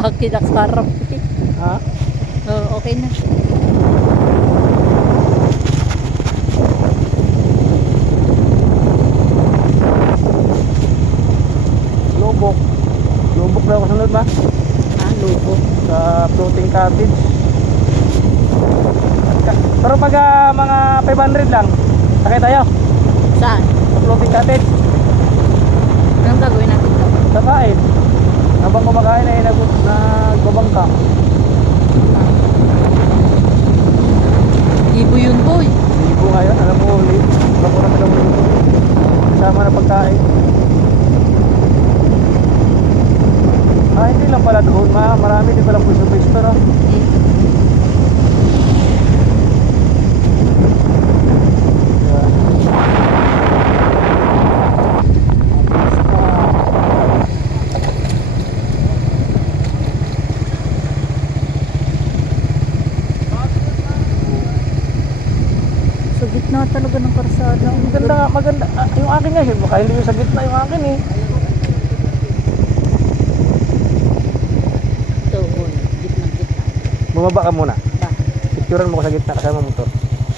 Akin nakarap. Ha? Oo, okay na. Lubok. Lubok daw kasunod ba? Ah, lubo. Sa floating cottage. Pero pag mga 500 lang, sakay tayo Saan? sa floating cottage. Anong gagawin natin daw? Kakain. Habang kumakain ay nagbabangka. Ibo yun, boy. Libo ngayon, alam mo ulit. Bako na talang libo. Kasama na pagkain. Hindi lang pala doon, marami din pala pwesto-pwesto, no? Sa gitna talaga ng karsada. Maganda nga, maganda. Yung akin nga, baka hindi yung sa gitna yung akin eh. Ito, boy. Gitna. Bumaba ka muna. Ba? Picturean mo ko sa gitna kasama motor.